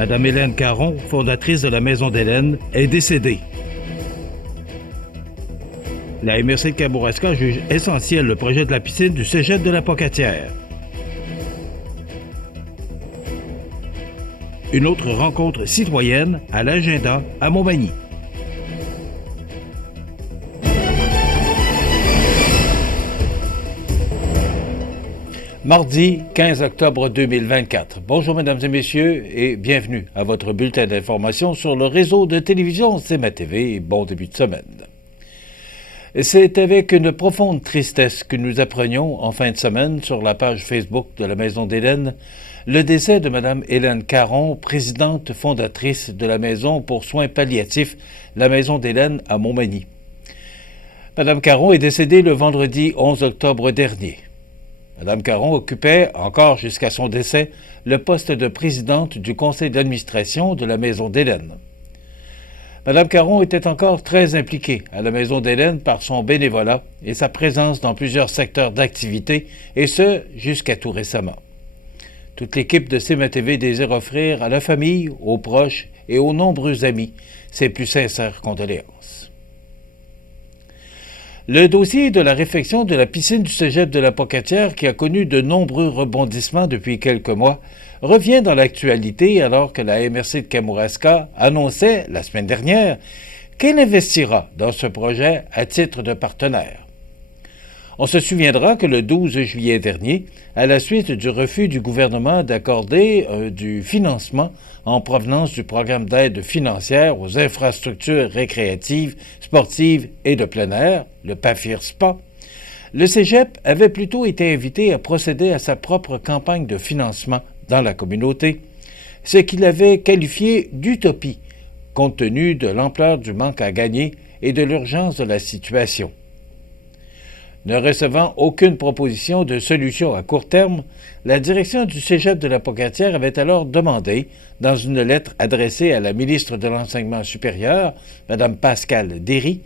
Madame Hélène Caron, fondatrice de la Maison d'Hélène, est décédée. La MRC de Kamouraska juge essentiel le projet de la piscine du cégep de la Pocatière. Une autre rencontre citoyenne à l'agenda à Montmagny. Mardi 15 octobre 2024. Bonjour mesdames et messieurs et bienvenue à votre bulletin d'information sur le réseau de télévision CMA-TV et bon début de semaine. C'est avec une profonde tristesse que nous apprenions en fin de semaine sur la page Facebook de la Maison d'Hélène le décès de Mme Hélène Caron, présidente fondatrice de la Maison pour soins palliatifs, la Maison d'Hélène à Montmagny. Mme Caron est décédée le vendredi 11 octobre dernier. Mme Caron occupait, encore jusqu'à son décès, le poste de présidente du conseil d'administration de la Maison d'Hélène. Mme Caron était encore très impliquée à la Maison d'Hélène par son bénévolat et sa présence dans plusieurs secteurs d'activité, et ce, jusqu'à tout récemment. Toute l'équipe de CMA-TV désire offrir à la famille, aux proches et aux nombreux amis ses plus sincères condoléances. Le dossier de la réfection de la piscine du cégep de la Pocatière, qui a connu de nombreux rebondissements depuis quelques mois, revient dans l'actualité alors que la MRC de Kamouraska annonçait, la semaine dernière, qu'elle investira dans ce projet à titre de partenaire. On se souviendra que le 12 juillet dernier, à la suite du refus du gouvernement d'accorder du financement en provenance du programme d'aide financière aux infrastructures récréatives, sportives et de plein air, le PAFIR-SPA, le cégep avait plutôt été invité à procéder à sa propre campagne de financement dans la communauté, ce qu'il avait qualifié d'utopie, compte tenu de l'ampleur du manque à gagner et de l'urgence de la situation. Ne recevant aucune proposition de solution à court terme, la direction du cégep de la Pocatière avait alors demandé, dans une lettre adressée à la ministre de l'Enseignement supérieur, Mme Pascale Derry,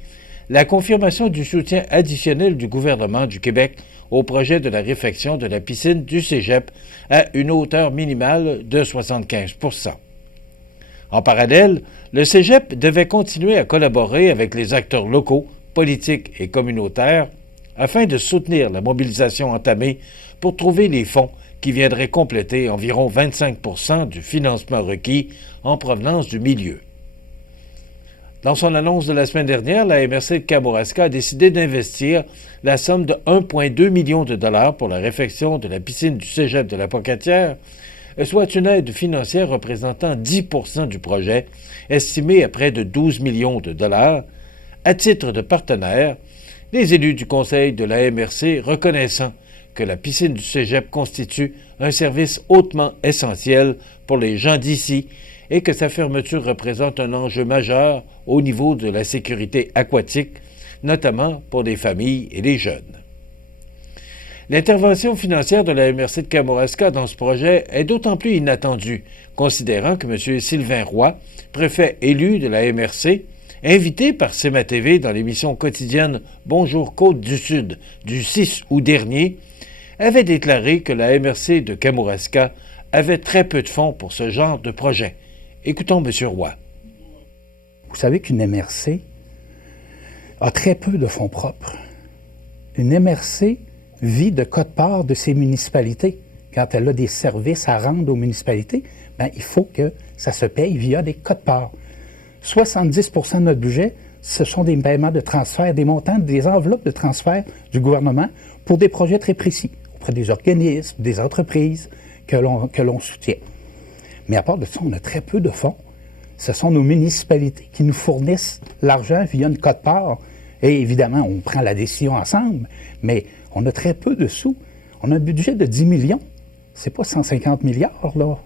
la confirmation du soutien additionnel du gouvernement du Québec au projet de la réfection de la piscine du cégep à une hauteur minimale de 75 %. En parallèle, le cégep devait continuer à collaborer avec les acteurs locaux, politiques et communautaires afin de soutenir la mobilisation entamée pour trouver les fonds qui viendraient compléter environ 25 % du financement requis en provenance du milieu. Dans son annonce de la semaine dernière, la MRC de Kamouraska a décidé d'investir la somme de 1,2 million de dollars pour la réfection de la piscine du cégep de la Pocatière, soit une aide financière représentant 10 % du projet, estimé à près de 12 millions de dollars, à titre de partenaire, les élus du conseil de la MRC reconnaissant que la piscine du cégep constitue un service hautement essentiel pour les gens d'ici et que sa fermeture représente un enjeu majeur au niveau de la sécurité aquatique, notamment pour les familles et les jeunes. L'intervention financière de la MRC de Kamouraska dans ce projet est d'autant plus inattendue, considérant que M. Sylvain Roy, préfet élu de la MRC, invité par CMA-TV dans l'émission quotidienne Bonjour Côte-du-Sud du 6 août dernier, avait déclaré que la MRC de Kamouraska avait très peu de fonds pour ce genre de projet. Écoutons M. Roy. Vous savez qu'une MRC a très peu de fonds propres. Une MRC vit de quote-part de ses municipalités. Quand elle a des services à rendre aux municipalités, il faut que ça se paye via des quote-parts. 70 % de notre budget, ce sont des paiements de transfert, des montants, des enveloppes de transfert du gouvernement pour des projets très précis, auprès des organismes, des entreprises que l'on soutient. Mais à part de ça, on a très peu de fonds. Ce sont nos municipalités qui nous fournissent l'argent via une quote-part. Et évidemment, on prend la décision ensemble, mais on a très peu de sous. On a un budget de 10 millions. C'est pas 150 milliards, là.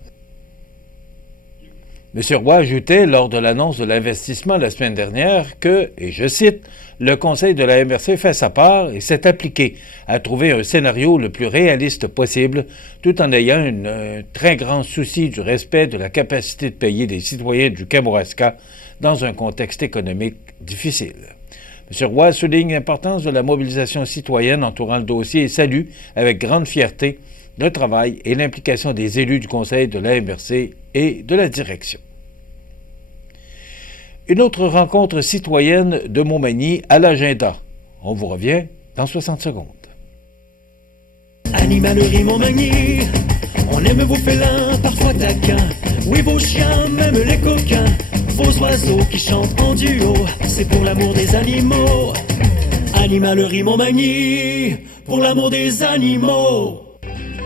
M. Roy ajoutait lors de l'annonce de l'investissement la semaine dernière que, et je cite, « Le conseil de la MRC fait sa part et s'est appliqué à trouver un scénario le plus réaliste possible tout en ayant un très grand souci du respect de la capacité de payer des citoyens du Kamouraska dans un contexte économique difficile. » M. Roy souligne l'importance de la mobilisation citoyenne entourant le dossier et salue, avec grande fierté, le travail et l'implication des élus du conseil de la MRC et de la direction. Une autre rencontre citoyenne de Montmagny à l'agenda. On vous revient dans 60 secondes. Animalerie Montmagny, on aime vos félins, parfois taquins. Oui, vos chiens, même les coquins. Vos oiseaux qui chantent en duo, c'est pour l'amour des animaux. Animalerie Montmagny, pour l'amour des animaux.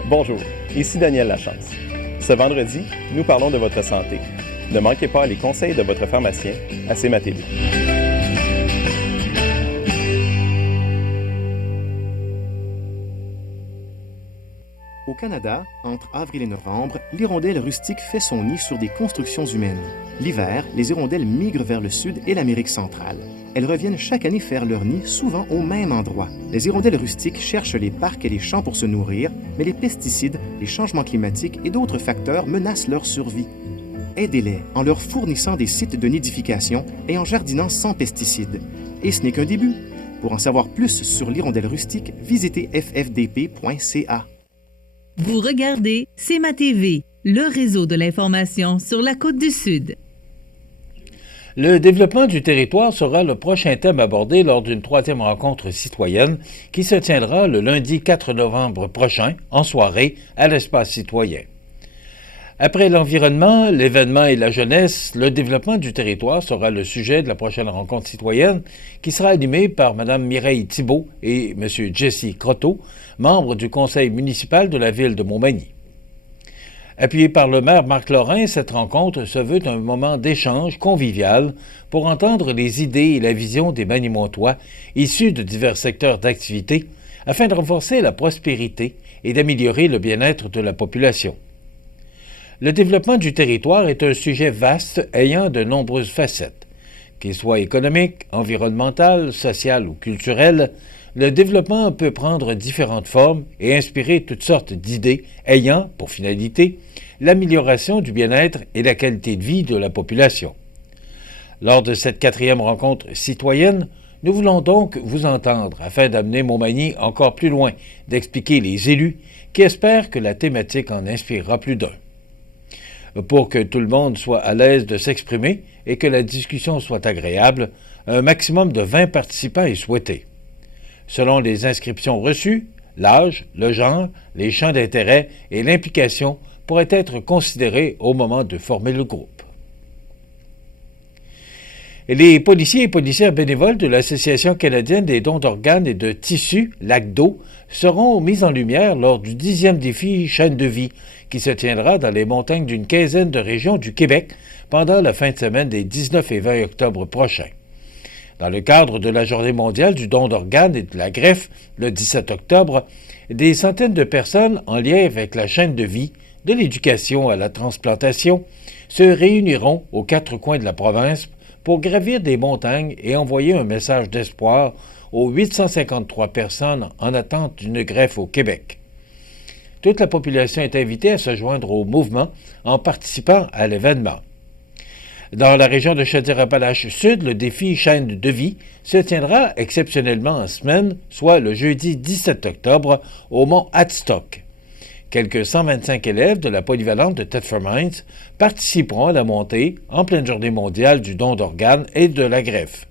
Bonjour, ici Daniel Lachance. Ce vendredi, nous parlons de votre santé. Ne manquez pas les conseils de votre pharmacien à CMA-TV. Au Canada, entre avril et novembre, l'hirondelle rustique fait son nid sur des constructions humaines. L'hiver, les hirondelles migrent vers le sud et l'Amérique centrale. Elles reviennent chaque année faire leur nid, souvent au même endroit. Les hirondelles rustiques cherchent les parcs et les champs pour se nourrir, mais les pesticides, les changements climatiques et d'autres facteurs menacent leur survie. Aidez-les en leur fournissant des sites de nidification et en jardinant sans pesticides. Et ce n'est qu'un début. Pour en savoir plus sur l'hirondelle rustique, visitez ffdp.ca. Vous regardez CMA-TV, le réseau de l'information sur la Côte-du-Sud. Le développement du territoire sera le prochain thème abordé lors d'une 3e rencontre citoyenne qui se tiendra le lundi 4 novembre prochain, en soirée, à l'Espace citoyen. Après l'environnement, l'événement et la jeunesse, le développement du territoire sera le sujet de la prochaine rencontre citoyenne qui sera animée par Mme Mireille Thibault et M. Jesse Croteau, membres du conseil municipal de la ville de Montmagny. Appuyé par le maire Marc Lorrain, cette rencontre se veut un moment d'échange convivial pour entendre les idées et la vision des Magnymontois issus de divers secteurs d'activité afin de renforcer la prospérité et d'améliorer le bien-être de la population. Le développement du territoire est un sujet vaste ayant de nombreuses facettes. Qu'il soit économique, environnemental, social ou culturel, le développement peut prendre différentes formes et inspirer toutes sortes d'idées ayant, pour finalité, l'amélioration du bien-être et la qualité de vie de la population. Lors de cette 4e rencontre citoyenne, nous voulons donc vous entendre afin d'amener Montmagny encore plus loin, d'expliquer les élus qui espèrent que la thématique en inspirera plus d'un. Pour que tout le monde soit à l'aise de s'exprimer et que la discussion soit agréable, un maximum de 20 participants est souhaité. Selon les inscriptions reçues, l'âge, le genre, les champs d'intérêt et l'implication pourraient être considérés au moment de former le groupe. Les policiers et policières bénévoles de l'Association canadienne des dons d'organes et de tissus, l'ACDO, seront mis en lumière lors du 10e défi Chaîne de vie, qui se tiendra dans les montagnes d'une quinzaine de régions du Québec pendant la fin de semaine des 19 et 20 octobre prochains. Dans le cadre de la Journée mondiale du don d'organes et de la greffe, le 17 octobre, des centaines de personnes en lien avec la chaîne de vie, de l'éducation à la transplantation, se réuniront aux 4 coins de la province pour gravir des montagnes et envoyer un message d'espoir aux 853 personnes en attente d'une greffe au Québec. Toute la population est invitée à se joindre au mouvement en participant à l'événement. Dans la région de Chaudière-Appalaches-Sud, le défi Chaîne de vie se tiendra exceptionnellement en semaine, soit le jeudi 17 octobre, au mont Hadstock. Quelques 125 élèves de la polyvalente de Thetford Mines participeront à la montée en pleine journée mondiale du don d'organes et de la greffe.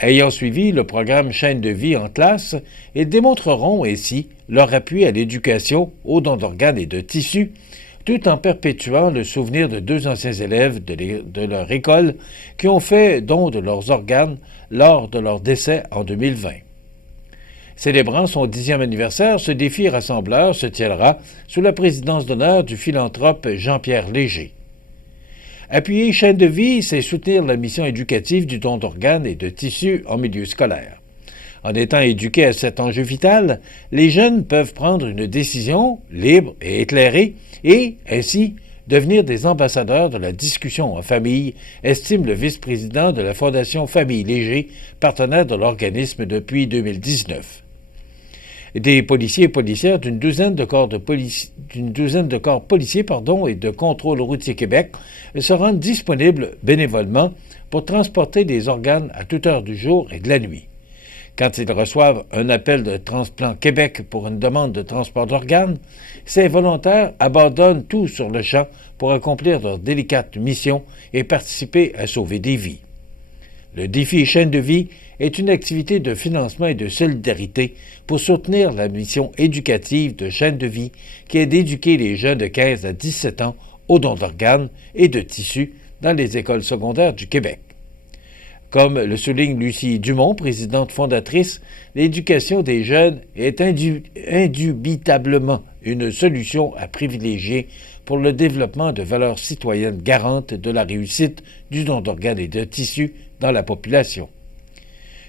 Ayant suivi le programme Chaîne de vie en classe, ils démontreront ainsi leur appui à l'éducation, aux dons d'organes et de tissus, tout en perpétuant le souvenir de 2 anciens élèves de leur école qui ont fait don de leurs organes lors de leur décès en 2020. Célébrant son 10e anniversaire, ce défi rassembleur se tiendra sous la présidence d'honneur du philanthrope Jean-Pierre Léger. Appuyer Chaîne de vie, c'est soutenir la mission éducative du don d'organes et de tissus en milieu scolaire. En étant éduqués à cet enjeu vital, les jeunes peuvent prendre une décision libre et éclairée et, ainsi, devenir des ambassadeurs de la discussion en famille, estime le vice-président de la Fondation Famille Léger, partenaire de l'organisme depuis 2019. Des policiers et policières d'une douzaine de corps policiers et de contrôle routier Québec se rendent disponibles bénévolement pour transporter des organes à toute heure du jour et de la nuit. Quand ils reçoivent un appel de Transplant Québec pour une demande de transport d'organes, ces volontaires abandonnent tout sur le champ pour accomplir leur délicate mission et participer à sauver des vies. Le défi Chaîne de vie est une activité de financement et de solidarité pour soutenir la mission éducative de Chaîne de vie qui est d'éduquer les jeunes de 15 à 17 ans au don d'organes et de tissus dans les écoles secondaires du Québec. Comme le souligne Lucie Dumont, présidente fondatrice, l'éducation des jeunes est indubitablement une solution à privilégier pour le développement de valeurs citoyennes garantes de la réussite du don d'organes et de tissus dans la population.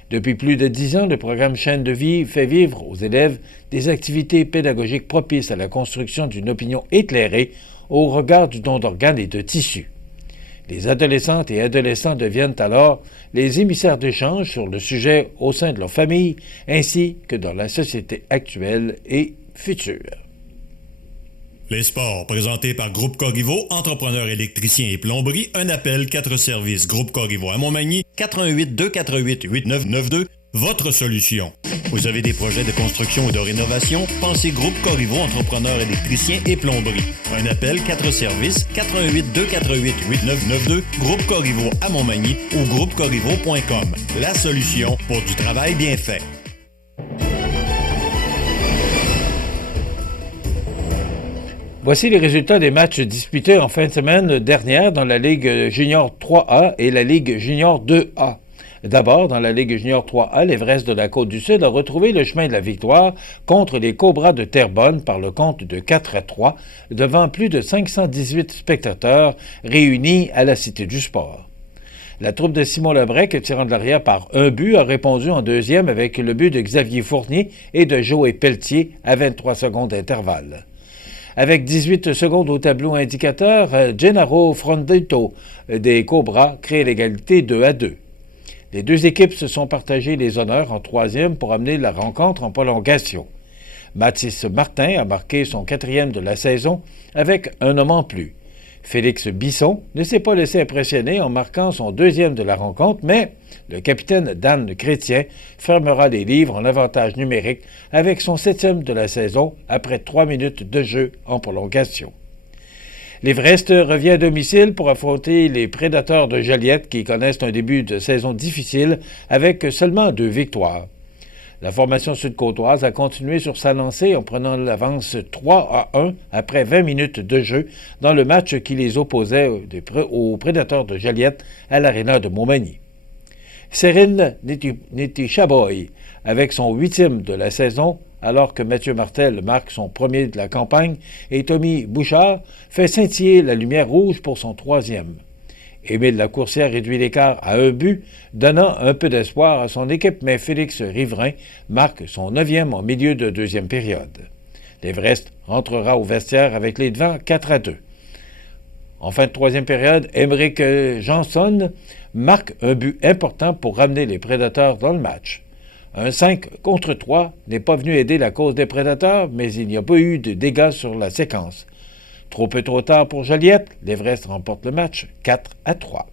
Depuis plus de 10 ans, le programme Chaîne de vie fait vivre aux élèves des activités pédagogiques propices à la construction d'une opinion éclairée au regard du don d'organes et de tissus. Les adolescentes et adolescents deviennent alors les émissaires d'échange sur le sujet au sein de leur famille ainsi que dans la société actuelle et future. Les sports, présentés par Groupe Corriveau, entrepreneurs électriciens et plomberie, un appel, 4 services. Groupe Corriveau à Montmagny, 88 248 8992, votre solution. Vous avez des projets de construction ou de rénovation? Pensez Groupe Corriveau, entrepreneurs électriciens et plomberie. Un appel, 4 services, 88 248 8992, Groupe Corriveau à Montmagny ou groupecorriveau.com. La solution pour du travail bien fait. Voici les résultats des matchs disputés en fin de semaine dernière dans la Ligue Junior 3A et la Ligue Junior 2A. D'abord, dans la Ligue Junior 3A, l'Everest de la Côte-du-Sud a retrouvé le chemin de la victoire contre les Cobras de Terrebonne par le compte de 4-3 devant plus de 518 spectateurs réunis à la Cité du Sport. La troupe de Simon Lebrec, tirant de l'arrière par un but, a répondu en deuxième avec le but de Xavier Fournier et de Joey Pelletier à 23 secondes d'intervalle. Avec 18 secondes au tableau indicateur, Gennaro Frondito des Cobras crée l'égalité 2-2. Les deux équipes se sont partagées les honneurs en troisième pour amener la rencontre en prolongation. Mathis Martin a marqué son 4e de la saison avec un homme en plus. Félix Bisson ne s'est pas laissé impressionner en marquant son 2e de la rencontre, mais le capitaine Dan Chrétien fermera les livres en avantage numérique avec son 7e de la saison après 3 minutes de jeu en prolongation. L'Everest revient à domicile pour affronter les Prédateurs de Joliette qui connaissent un début de saison difficile avec seulement 2 victoires. La formation sud-côtoise a continué sur sa lancée en prenant l'avance 3-1 après 20 minutes de jeu dans le match qui les opposait aux Prédateurs de Joliette à l'Aréna de Montmagny. Serine Netichaboy, avec son 8e de la saison, alors que Mathieu Martel marque son 1er de la campagne, et Tommy Bouchard fait scintiller la lumière rouge pour son 3e. Émile Lacourcière réduit l'écart à 1 but, donnant un peu d'espoir à son équipe, mais Félix Riverain marque son 9e en milieu de 2e période. L'Everest rentrera au vestiaire avec les devants 4-2. En fin de 3e période, Émeric Janson marque un but important pour ramener les Prédateurs dans le match. Un 5-3 n'est pas venu aider la cause des Prédateurs, mais il n'y a pas eu de dégâts sur la séquence. Trop peu trop tard pour Joliette, l'Everest remporte le match 4-3.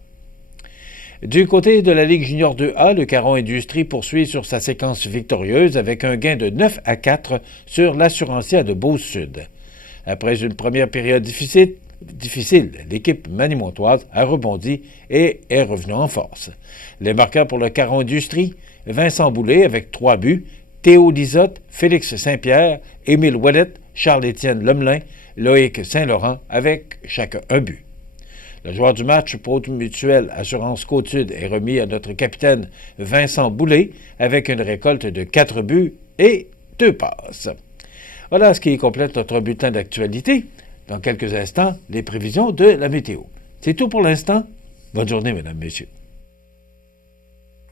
Du côté de la Ligue Junior 2A, le Caron Industrie poursuit sur sa séquence victorieuse avec un gain de 9-4 sur l'Assurancia de Beauce-Sud. Après une première période difficile, l'équipe manimontoise a rebondi et est revenue en force. Les marqueurs pour le Caron Industrie, Vincent Boulay avec 3 buts, Théo Lisotte, Félix Saint-Pierre, Émile Ouellette, Charles-Étienne Lemelin, Loïc Saint-Laurent avec chacun un but. Le joueur du match pour Mutuelle Assurance Côte-Sud est remis à notre capitaine Vincent Boulay avec une récolte de 4 buts et 2 passes. Voilà ce qui complète notre bulletin d'actualité. Dans quelques instants, les prévisions de la météo. C'est tout pour l'instant. Bonne journée, mesdames, messieurs.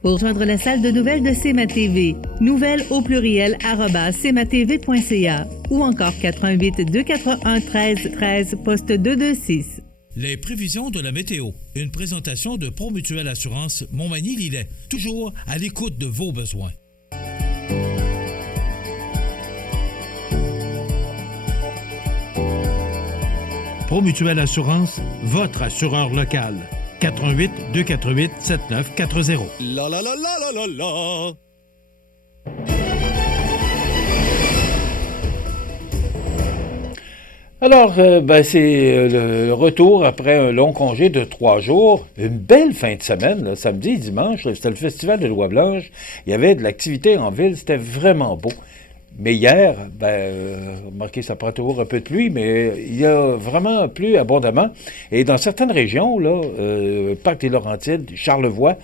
Pour rejoindre la salle de nouvelles de CMA-TV, nouvelles au pluriel @cmatv.ca ou encore 88 241 13 13 poste 226. Les prévisions de la météo. Une présentation de Promutuelle Assurance Montmagny-Lillet. Toujours à l'écoute de vos besoins. Promutuelle Assurance, votre assureur local. 88 248 7940. La la la la la la la. Alors, c'est le retour après un long congé de 3 jours. Une belle fin de semaine, là, samedi et dimanche. C'était le festival de Loi-Blanche. Il y avait de l'activité en ville. C'était vraiment beau. Mais hier, remarquez, ça prend toujours un peu de pluie, mais il y a vraiment plu abondamment. Et dans certaines régions, là, Parc des Laurentides, Charlevoix,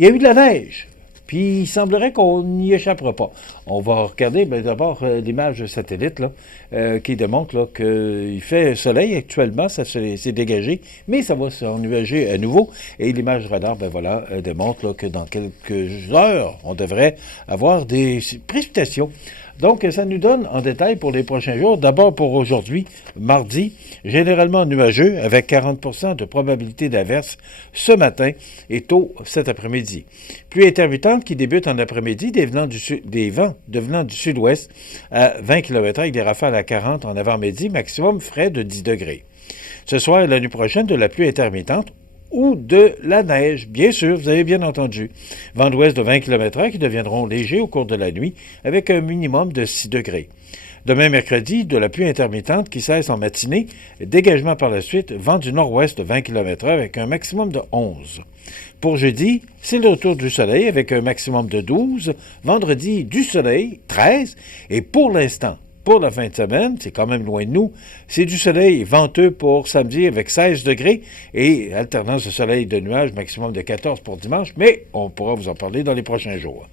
il y a eu de la neige. Puis il semblerait qu'on n'y échappera pas. On va regarder d'abord l'image satellite là, qui démontre qu'il fait soleil actuellement, ça s'est dégagé, mais ça va s'ennuager à nouveau. Et l'image radar, démontre là, que dans quelques heures, on devrait avoir des précipitations. Donc, ça nous donne en détail pour les prochains jours. D'abord pour aujourd'hui, mardi, généralement nuageux avec 40 de probabilité d'averse ce matin et tôt cet après-midi. Pluie intermittente qui débute en après-midi, des vents devenant du sud-ouest à 20 km avec des rafales à 40 en avant-midi, maximum frais de 10 degrés. Ce soir et la nuit prochaine, de la pluie intermittente ou de la neige, bien sûr, vous avez bien entendu. Vents d'ouest de 20 km/h qui deviendront légers au cours de la nuit avec un minimum de 6 degrés. Demain mercredi, de la pluie intermittente qui cesse en matinée, dégagement par la suite, vent du nord-ouest de 20 km/h avec un maximum de 11. Pour jeudi, c'est le retour du soleil avec un maximum de 12. Vendredi, du soleil, 13. Et pour l'instant, pour la fin de semaine, c'est quand même loin de nous, c'est du soleil venteux pour samedi avec 16 degrés et alternance de soleil et de nuages, maximum de 14 pour dimanche, mais on pourra vous en parler dans les prochains jours.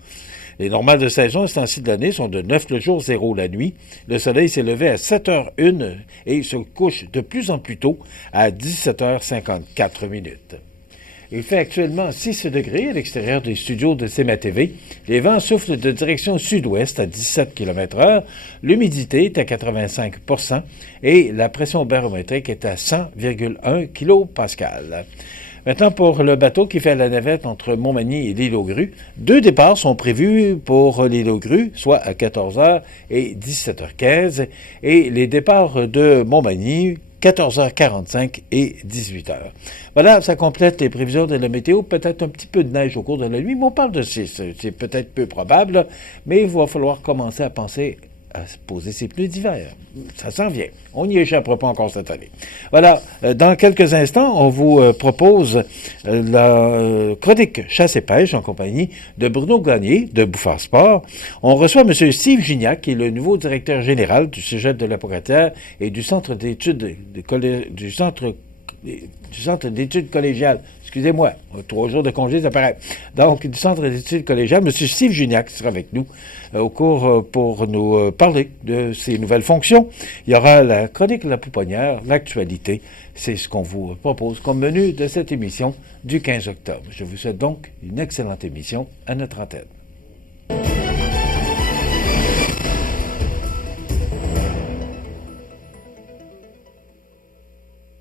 Les normales de saison à ce temps-ci de l'année sont de 9 le jour, 0 la nuit. Le soleil s'est levé à 7h01 et se couche de plus en plus tôt à 17h54 minutes. Il fait actuellement 6 degrés à l'extérieur des studios de CMA-TV. Les vents soufflent de direction sud-ouest à 17 km/h. L'humidité est à 85 % et la pression barométrique est à 100,1 kPa. Maintenant, pour le bateau qui fait la navette entre Montmagny et l'île aux Grues, 2 départs sont prévus pour l'île aux Grues, soit à 14h et 17h15, et les départs de Montmagny, 14h45 et 18h. Voilà, ça complète les prévisions de la météo. Peut-être un petit peu de neige au cours de la nuit, mais on parle de 6. C'est peut-être peu probable, mais il va falloir commencer à penser à se poser ses pneus d'hiver. Ça s'en vient. On n'y échappera pas encore cette année. Voilà, dans quelques instants, on vous propose la chronique chasse et pêche en compagnie de Bruno Gagné de Bouffard Sport. On reçoit M. Steve Gignac, qui est le nouveau directeur général du Cégep de la Pocatière et du Centre d'études du Centre d'études collégiales. Excusez-moi, 3 jours de congé, ça paraît. Donc, du Centre d'études collégiales, M. Steve Gignac sera avec nous au cours pour nous parler de ses nouvelles fonctions. Il y aura la chronique de la pouponnière, l'actualité. C'est ce qu'on vous propose comme menu de cette émission du 15 octobre. Je vous souhaite donc une excellente émission à notre antenne.